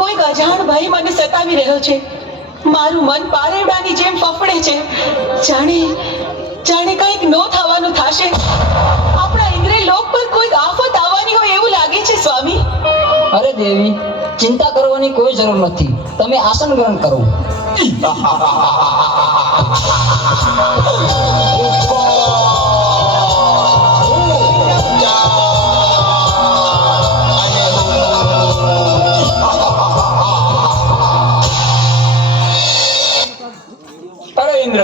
કોઈ અજાણ ભય મને સતાવી રહ્યો છે. મારું મન પારેવડાની જેમ ફફડે છે. જાણે જાણે કંઈક નો થવાનું થશે. આપણા ઇન્દ્રિય લોક પર કોઈ આફત આવવાની હોય એવું લાગે છે સ્વામી. અરે દેવી, ચિંતા કરવાની કોઈ જરૂર નથી. તમે આસન ગ્રહણ કરો. અરે ઇન્દ્ર,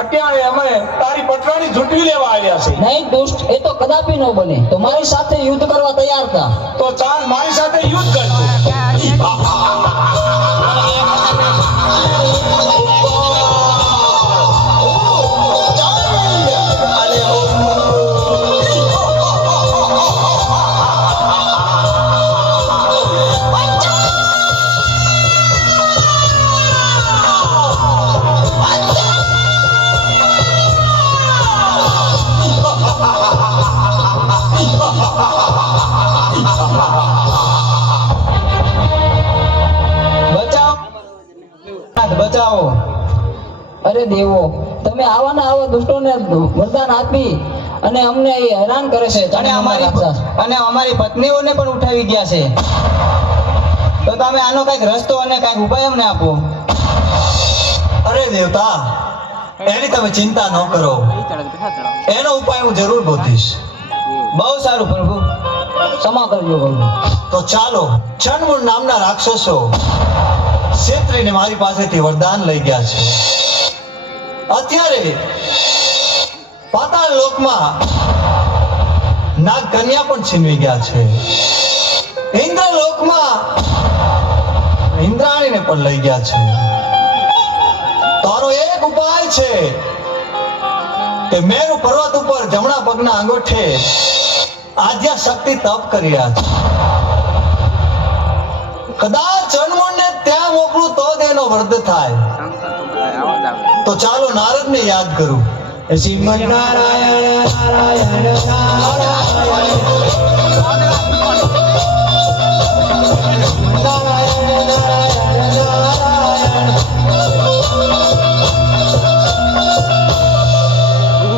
અત્યારે અમે તારી પટરાણી ઝૂંટવી લેવા આવ્યા છે. નહીં દુષ્ટ, એ તો કદાપી ન બને. તો મારી સાથે યુદ્ધ કરવા તૈયાર થા. તો ચાલ મારી સાથે યુદ્ધ કરજો. બચાવો. અરે દેવો, તમે આવાના આવા દુષ્ટોને વરદાન આપી અને અમને એ હેરાન કરે છે. અને અમારી પત્નીઓને પણ ઉઠાવી ગયા છે. તો તમે આનો કઈક રસ્તો અને કઈક ઉપાય અમને આપો. અરે દેવતા, એની તમે ચિંતા ન કરો. એનો ઉપાય હું જરૂર ગોતીશ. બહુ સારું પ્રભુ. ક્ષમા કરજો પ્રભુ. તો ચાલો, ચંડમુંડ નામના રાક્ષસો ક્ષેત્રીને મારી પાસેથી વરદાન લઈ ગયા છે. અત્યારે પાતાળ લોકમાં નાગ કન્યા પણ છીનવી ગયા છે. ઇન્દ્ર લોકમાં ઇન્દ્રાણીને પણ લઈ ગયા છે. તારો એક ઉપાય છે કે મેરુ પર્વત ઉપર જમણા પગના અંગૂઠે આદ્યા શક્તિ તપ કરી રહ્યા છે. કદાચ ચંડમુંડને ત્યાં મોકલું તો જ એનો વધ થાય. તો ચાલો નારદને યાદ કરું. શ્રીમદ નારાયણ નારાયણ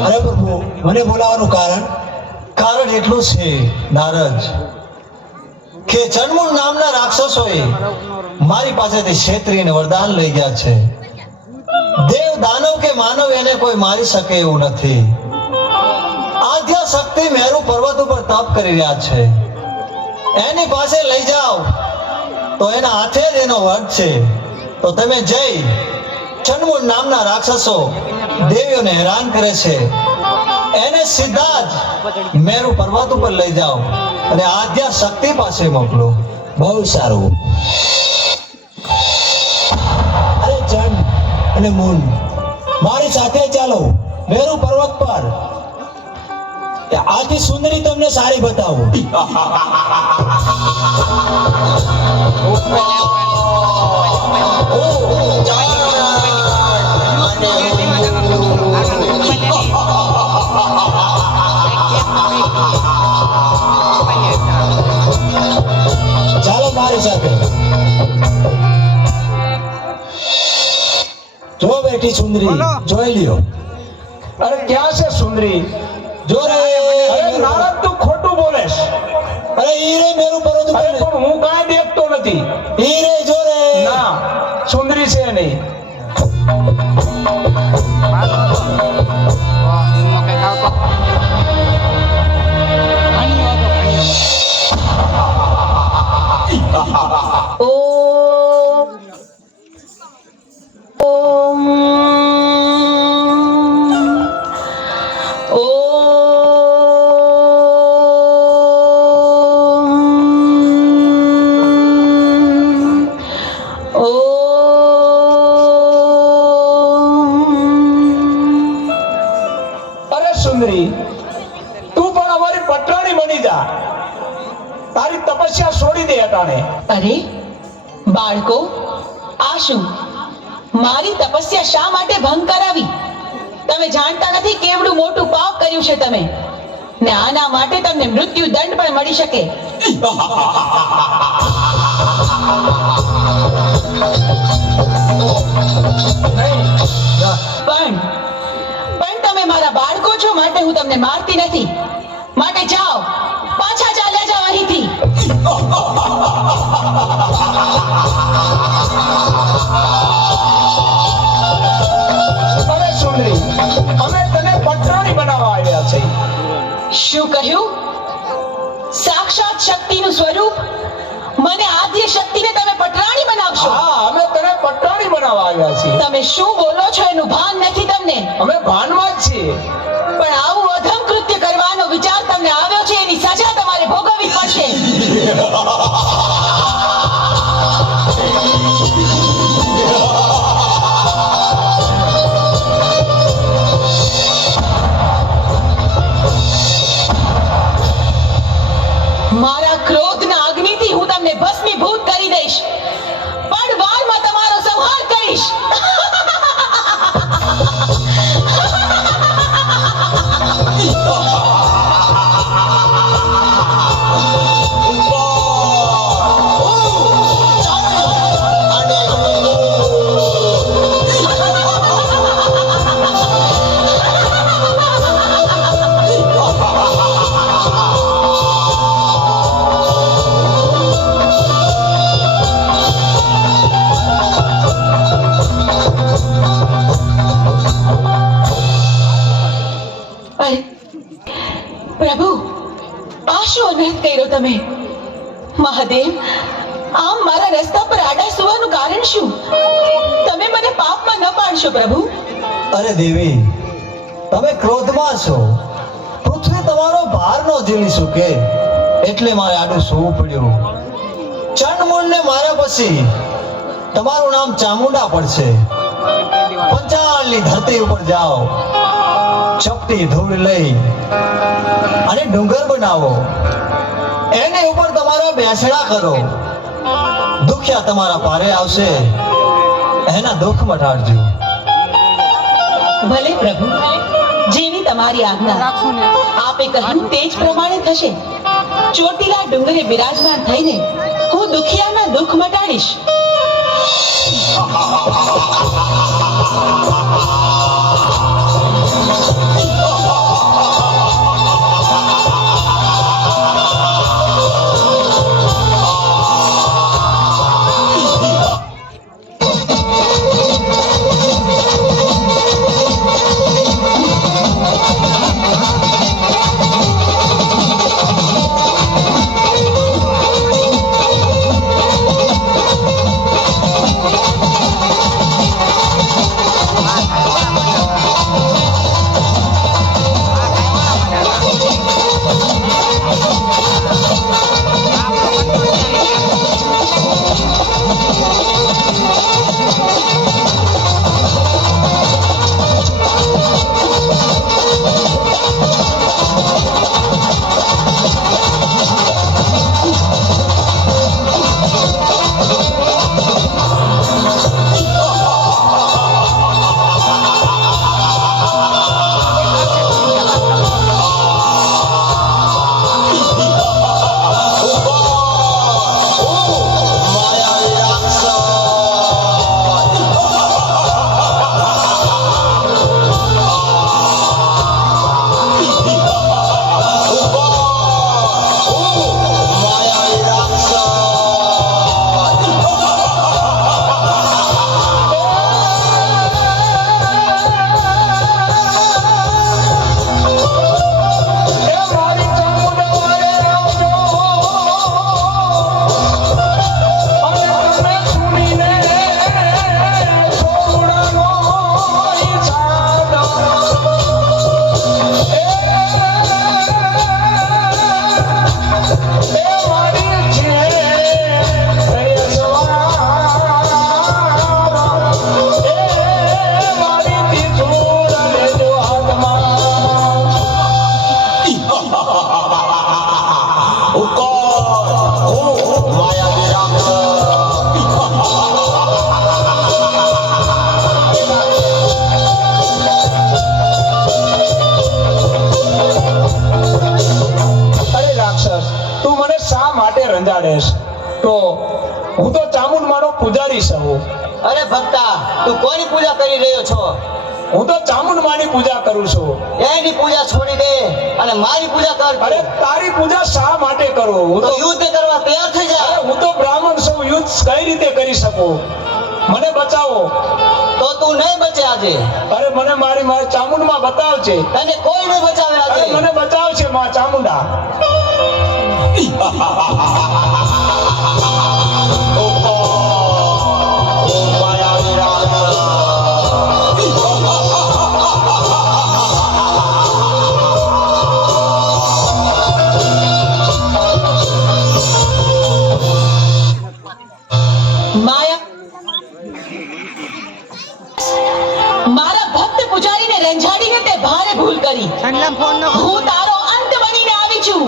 અરે પ્રભુ, મને બોલાવવાનું કારણ એટલું છે નારદ કે ચંડમુંડ નામના રાક્ષસોએ મારી પાસેથી ક્ષેત્રીયને વરદાન લઈ ગયા છે. દેવ દાનવ કે માનવ એને કોઈ મારી શકે એવું નથી. આદ્યા શક્તિ મેરુ પર્વત ઉપર તપ કરી રહ્યા છે. એની પાસે લઈ જાઓ તો એના હાથે જ એનો વધ છે. તો તમે જઈ ચંડમુંડ નામના રાક્ષસો દેવીઓને હેરાન કરે છે એને સીધા જ મેરુ પર્વત ઉપર લઈ જાઓ અને આદ્યા શક્તિ પાસે મોકલો. બહુ સારું. અરે ચંડ અને મૂન, મારી સાથે ચાલો મેરુ પર્વત પર. આથી સુંદરી તમને સારી બતાવું. ચાલો મારી સાથે. જો બેઠી સુંદરી, જોઈ લ્યો. અરે ક્યાં છે સુંદરી? જો રે. અરે નારદ, તું ખોટું બોલેશ. અરે ઈ રે મેરુ પર્વત અરે ઉપર. પણ હું કાંઈ દેખતો નથી. ઈ રે જો રે. ના, સુંદરી છે નહીં. સુંદરી, તું પણ અમારી પટરાણી બની જા. તારી તપસ્યા છોડી દે અટાણે. અરે બાળકો, આ શું? મારી તપસ્યા શા માટે ભંગ કરાવી? તમે જાણતા નથી કેવડું મોટું પાપ કર્યું છે તમે, ને આના માટે તમને મૃત્યુ દંડ પણ મળી શકે. ના, પણ તમે મારા બાળકો છો માટે હું તમને મારતી નથી. માટે જાઓ, પાછા ચાલ્યા જાઓ અહીંથી. અરે સુંદરી, અમે તને પટરાણી બનાવવા આવ્યા છે. શું કહ્યું? સાક્ષાત શક્તિનું સ્વરૂપ મને આદ્ય શક્તિને તમે પટરાણી બનાવશો? હા, અમે તને પટરાણી બનાવવા આવ્યા છીએ. તમે શું બોલો છો એનું ભાન નથી તમને. અમે ભાનમાં જ છીએ. પણ આવું અધમ કૃત્ય કરવાનો વિચાર તમને આવ્યો છે એની સજા તમારે ભોગવવી પડશે. મારા ક્રોધના અગ્નિથી હું તમને ભસ્મીભૂત કરી દઈશ, પણ વારમાં તમારો સંહાર કરીશ. અરે પ્રભુ, આ શું અનર્થ કર્યો તમે? મહાદેવ, આમ મારા રસ્તા પર આડા સુવાનું કારણ શું? તમે મને પાપમાં ન પાડશો પ્રભુ. અરે દેવી, તમે ક્રોધમાં છો. પૃથ્વી તમારો ભાર ન ઝીલી શકે એટલે મારે આડું સૂવું પડ્યું. ચંડમૂળને માર્યા પછી તમારું નામ ચામુંડા પડશે. પંચાળની ધરતી ઉપર જાઓ, ચપટી ધૂળ લઈ અને ડુંગર બનાવો, એની ઉપર તમારા બેસણા કરો. દુખ્યા તમારા પારે આવશે, એના દુઃખ મટાડજો. ભલે પ્રભુ, જેની તમારી આજ્ઞા. આપે કહ્યું તે જ પ્રમાણે થશે. ચોટીલા ડુંગરે બિરાજમાન થઈને હું દુખિયાના દુઃખ મટાડીશ. રંજાડેશ તો હું તો ચામુંડ માનો પૂજારી છું. અરે ભક્તા, તું કોની પૂજા કરી રહ્યો છો? હું તો ચામુંડમાની પૂજા કરું છું. એની પૂજા છોડી દે અને મારી પૂજા કર. અરે તારી પૂજા શા માટે કરું? હું તો તો યુદ્ધ કરવા તૈયાર થઈ જા. અરે હું તો બ્રાહ્મણ છું, યુદ્ધ કઈ રીતે કરી શકું? મને બચાવો. તો તું નહીં બચે આજે. અરે મને મારી ચામુંડમાં બતાવજે. તને કોઈ નહીં બચાવે અરે આજે. મને બચાવશે માં ચામુંડા. મારા ભક્ત પૂજારીને રંજાડીને તે ભારે ભૂલ કરી. હું તારો અંત બનીને આવી છું.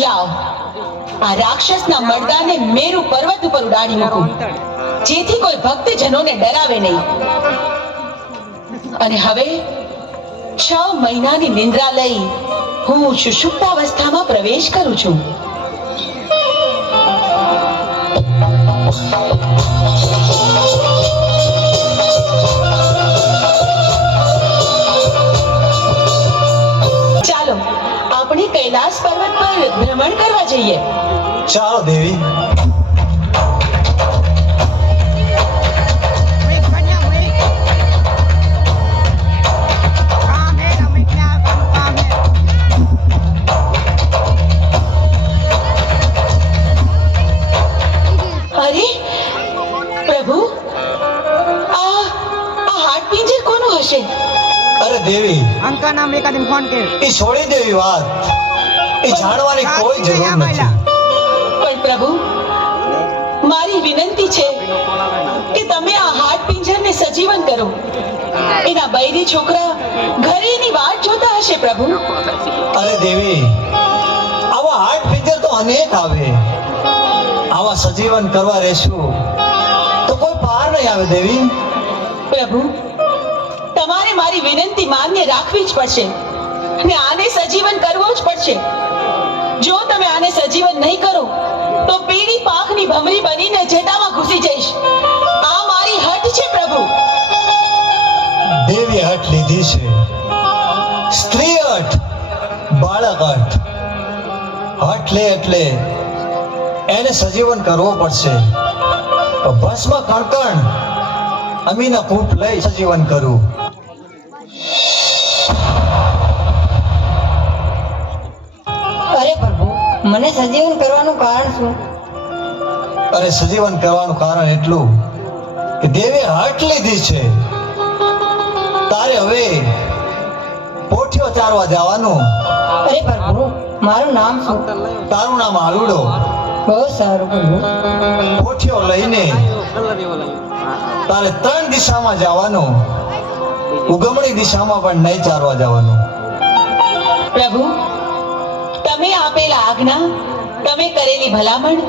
લાવ આ રાક્ષસના મર્દાને મેરુ પર્વત ઉપર ઉડાડી મૂકું, જેથી કોઈ ભક્તજનોને ડરાવે નહીં. અને હવે 6 મહિનાની નિંદ્રા લઈ હું સુષુપ્તાવસ્થામાં પ્રવેશ કરું છું. ચાલો આપણે કૈલાસ પર્વત પર ભ્રમણ કરવા જઈએ. ચાલો દેવી. અરે પ્રભુ, આ હાડપિંજર કોનું હશે? અરે દેવી, अंका नाम एक आदमी फोन के એ છોડી દેવી વાત. એ જાણવાની કોઈ જરૂર નથી. પણ પ્રભુ, મારી વિનંતી છે કે તમે આ હાડપિંજરને સજીવન કરો. એના બૈરી છોકરા ઘરે એની વાટ જોતા હશે પ્રભુ. અરે દેવી, આવા હાડ પિંજર તો અનેક આવે. આવા સજીવન કરવા રહેશું તો કોઈ પાર નહીં આવે દેવી. પ્રભુ, તમારે મારી વિનંતી માન્ય રાખવી જ પડશે અને આને સજીવન કરવો જ પડશે. જો તમે આને સજીવન નહીં કરો તો પીળી પાંખની ભમરી બનીને જેટામાં ઘૂસી જઈશ. આ મારી હઠ છે પ્રભુ. દેવી હઠ લીધી છે. સ્ત્રી હઠ, બાળક હઠ. હઠ લે એટલે એને સજીવન કરવો પડશે. તો ભસ્મ કણકણ અમીના કૂપ લઈ સજીવન કરું. અરે પ્રભુ, મને સજીવન કરવાનું કારણ શું? અરે સજીવન કરવાનું કારણ એટલું કે દેવે હટ લીધી છે, તારે હવે પોઠિયો ચારવા જવાનું. અરે પ્રભુ, મારું નામ શું? તારું નામ આલુડો. બહુ સારું પ્રભુ. પોઠિયો લઈને તારે 3 દિશામાં જવાનું. ઉગમણી દિશામાં પણ નહીં ચારવા જવાનું. પ્રભુ, તમે આપેલા આજ્ઞા, તમે કરેલી ભલામણ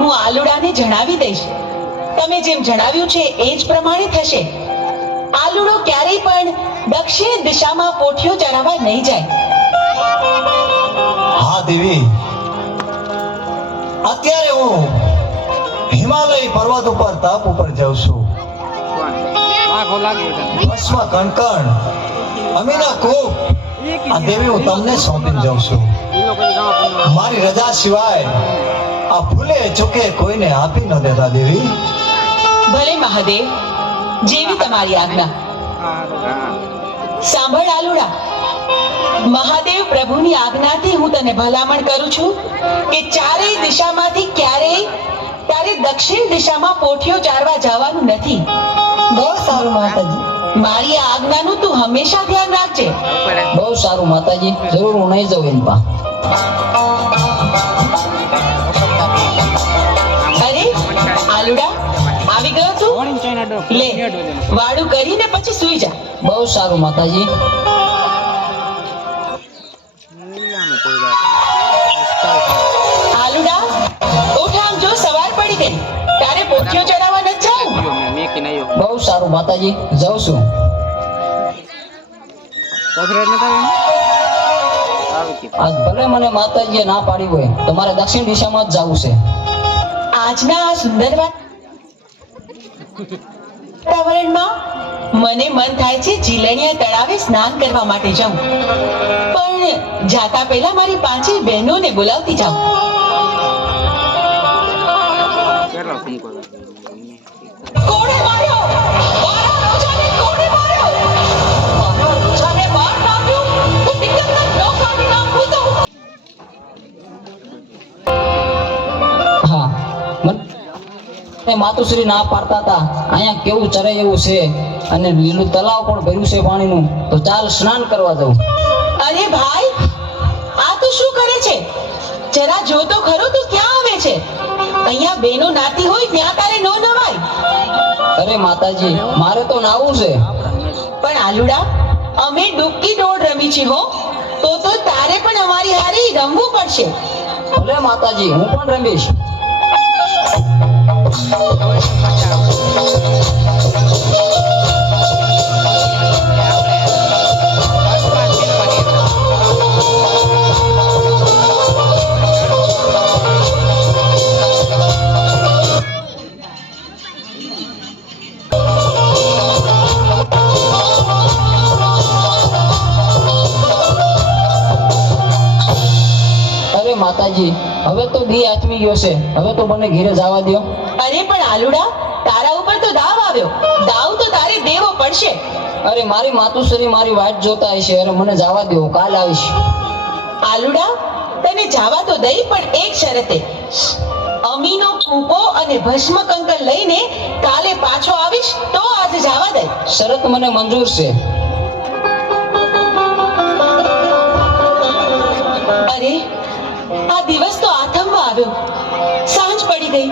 હું આલુડાને જણાવી દઈશ. તમે જેમ જણાવ્યું છે એ જ પ્રમાણે થશે. આલુડો ક્યારેય પણ દક્ષિણ દિશામાં પોઠિયો ચરાવવા નહીં જાય. હા દેવી, અત્યારે હું હિમાલય પર્વત ઉપર તપ ઉપર જાઉં છું. ભસ્મ કણકણ અમીના કૂપ આ દેવી હું તમને સોંપીને જાઉં છું. મારી રજા સિવાય આ ભૂલે ચૂકે કોઈને આપી ન દેતા દેવી. ભલે મહાદેવ, જેવી તમારી આજ્ઞા. સાંભળ આલુડા, મહાદેવ પ્રભુની આજ્ઞાથી હું તને ભલામણ કરું છું કે ચારેય દિશામાંથી ક્યારેય તારે દક્ષિણ દિશામાં પોઠિયો ચારવા જવાનું નથી. બહુ સારું માતાજી. મારી આ આજ્ઞાનું તું હંમેશા ધ્યાન રાખજે. બહુ સારું માતાજી, જરૂર હું નહીં જાઉં એની પા. અરે આલુડા, આવી ગયો તું? લે, વાડું કરીને પછી સૂઈ જા. બહુ સારું માતાજી. આલુડા, ઉઠ, આમ જો સવાર પડી ગઈ. તારે પોઠિયો ચડાવવા ન જાઉં? બહુ સારું માતાજી, જાઉં છું. આજ ભલે મને માતાજીએ ના પાડી હોય તો મારે દક્ષિણ દિશામાં જ જવું છે. આજના આ સુંદર વાતાવરણમાં મને મન થાય છે જીલણિયા તળાવે સ્નાન કરવા માટે જાઉં, પણ જાતા પહેલા મારી 5 બહેનોને બોલાવતી જાઉં. કોણે માર્યો? મારા રોજાને કોણે માર્યો? મારા રોજાને માર નાખ્યો? હું પિત્તરના નો કાઢી નાખું તો. હા, મને માતુશ્રી ના પાડતા હતા અહીંયા કેવું ચરે એવું છે અને લીલું તલાવ પણ ભર્યું છે પાણીનું, તો ચાલ સ્નાન કરવા જાઉં. અરે ભાઈ, આ તું શું કરે છે? જરા જો તો ખરો, તું ક્યાં આવે છે? અહીંયા બેનો નાતી હોય ત્યાં તારે નો નવાય. અરે માતાજી, મારે તો નાવું છે. પણ આલુડા, અમે ડૂબકી દોડ રમી છે હો, તો તારે પણ અમારી હારે રમવું પડશે. ભલે માતાજી, હું પણ રમીશ. અરે માતાજી, હવે તો દી આથમી ગયો છે, હવે તો મને ઘેરે જવા દો. અરે પણ આલુડા, તારા ઉપર તો દાવ આવ્યો. દાવ તો તારે દેવો પડશે. અરે મારી માતુશ્રી મારી વાટ જોતા હશે. અરે મને જવા દો, કાલ આવીશ. આલુડા, તને જાવા તો દઈ, પણ એક શરતે. અમીનો કૂપો અને ભસ્મ કંકર લઈને કાલે પાછો આવીશ તો આજે જાવા દઈ. શરત મને મંજૂર છે. અરે આ દિવસ તો આથમવા આવ્યો, સાંજ પડી ગઈ,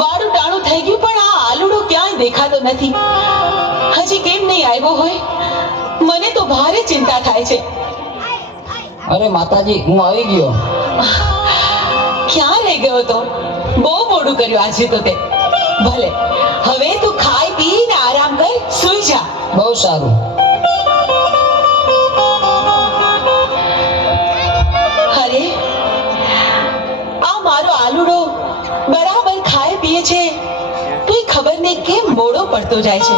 વાડું ટાણું થઈ ગયું, પણ આ આલુડો ક્યાંય દેખાતો નથી. હજી કેમ નહીં આવ્યો હોય? મને તો ભારે ચિંતા થાય છે. અરે માતાજી, હું આવી ગયો. ક્યાં રહી ગયો તો? બહુ મોડું કર્યું આજે તો તે. ભલે, હવે તું ખાઈ પીને આરામ કર, સૂઈ જા. બહુ સારું. અરે આ મારો આલુડો બરાબર ખાય પીએ છે, તોય ખબર નહીં કેમ મોડો પડતો જાય છે.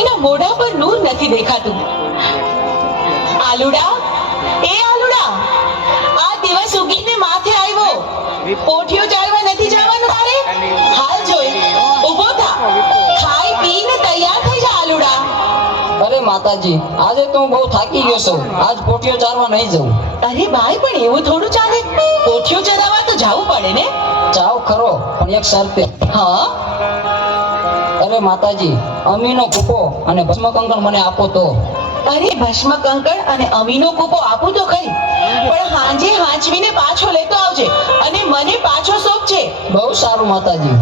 એના મોઢા પર નૂર નથી દેખાતું. આલુડા, એ આલુડા, આ દિવસ ઉગીને માથે આવ્યો. પોઠિયો ચાલવા નથી જવાનું તારે? હાલ જોઈ, ઊભો થા, ખાઈ પીને તૈયાર થઈ જા આલુડા. અરે માતાજી, આજે તો હું બહુ થાકી ગયો છું, આજ પોઠિયો ચારવા નહીં જવું. અરે ભાઈ, પણ એવું થોડું ચાલે. પોઠિયો ચરાવવા તો જવું પડે ને. જાવ ખરો, પણ એક શરતે. હા? અરે માતાજી, અમીનો કૂપો અને ભસ્મ કંકણ મને આપો તો. અરે ભસ્મ કંકણ અને અમીનો કૂપો આપું તો ખરી, પણ હાંજે હાંચવીને પાછો લેતો આવજે અને મને પાછો સોંપજે. બહુ સારું માતાજી.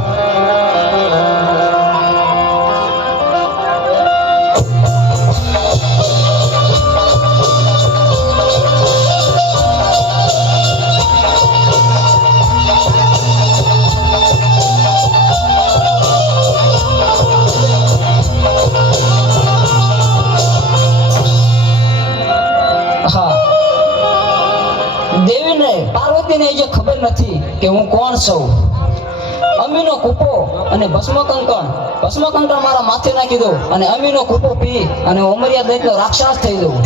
હા, દેવીને પાર્વતીને જે ખબર નથી કે હું કોણ છું. અમીનો કૂપો અને ભસ્મ કંકણ મારા માથે નાખી દો અને અમીનો કૂપો પી અને ઉમરિયા દૈત્યનો રાક્ષસ થઈ દઉં.